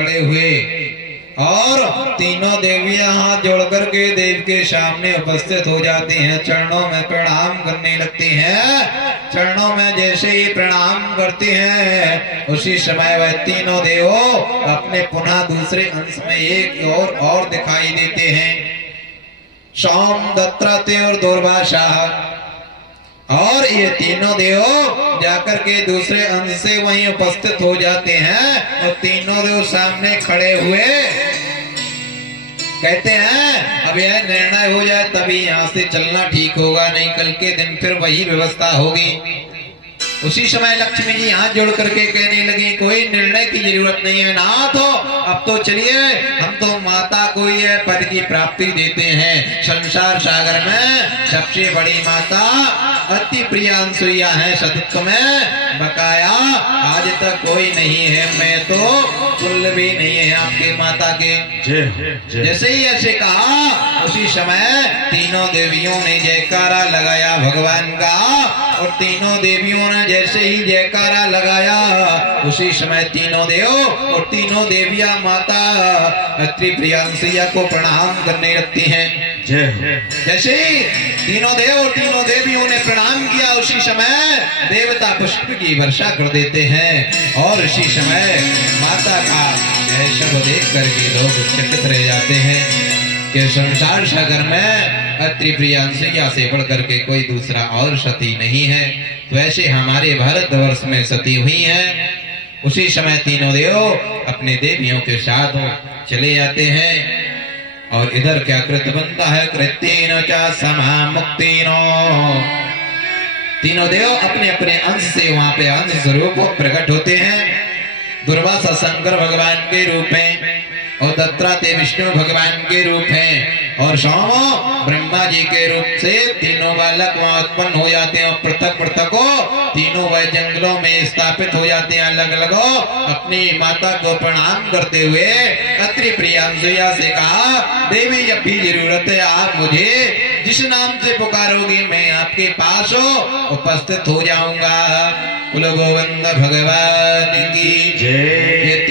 खड़े हुए और तीनों देवियां हाथ जोड़ करके देव के सामने उपस्थित हो जाती हैं, चरणों में प्रणाम करने लगती हैं। चरणों में जैसे ही प्रणाम करती हैं उसी समय वह तीनों देवों अपने पुनः दूसरे अंश में एक और दिखाई देते हैं। सोम, दत्तात्रेय और दुर्वासा, और ये तीनों देव जाकर के दूसरे अंश से वहीं उपस्थित हो जाते हैं और तीनों देव सामने खड़े हुए कहते हैं अब यह निर्णय हो जाए तभी यहाँ से चलना ठीक होगा, नहीं कल के दिन फिर वही व्यवस्था होगी। उसी समय लक्ष्मी जी हाथ जोड़ करके कहने लगे कोई निर्णय की जरूरत नहीं है नाथ, अब तो चलिए, हम तो माता को यह पद की प्राप्ति देते हैं। संसार सागर में सबसे बड़ी माता अति प्रिय अनसुईया है, सतत्व में बकाया आज तक कोई नहीं है, मैं तो तुल्य भी नहीं है आपके माता के। जैसे ही ऐसे कहा उसी समय तीनों देवियों ने जयकारा लगाया भगवान का, और तीनों देवियों ने जैसे ही जयकारा लगाया उसी समय तीनों देव और तीनों देवियां माता अत्रि प्रियांसिया को प्रणाम करने लगती हैं। जैसे ही तीनों देव और तीनों देवियों ने प्रणाम किया उसी समय देवता पुष्प की वर्षा कर देते हैं, और उसी समय माता का यह सब देख करके लोग चकित रह जाते हैं कि संसार सागर में अत्रि प्रियांसिया से बढ़ करके कोई दूसरा और सती नहीं है। तो ऐसे हमारे भारतवर्ष में सती हुई है। उसी समय तीनों देव अपने देवियों के साथ चले जाते हैं, और इधर क्या कृत बनता है, कृत्येन च समा मुक्तिनो, तीनों देव अपने अपने अंश से वहां पे अंश स्वरूप प्रकट होते हैं। दुर्वासा शंकर भगवान के रूप में, और दत्तात्रेय विष्णु भगवान के रूप हैं, और सोम ब्रह्मा जी के रूप से तीनों बालक वहां उत्पन्न हो जाते हैं। पृथक पृथक तीनों वह जंगलों में स्थापित हो जाते हैं अलग अलग। अपनी माता को प्रणाम करते हुए अत्रि प्रियांसिया से कहा देवी जब भी जरूरत है आप मुझे जिस नाम से पुकारोगी मैं आपके पास उपस्थित हो जाऊंगा। कुल गोविंद भगवान की जय।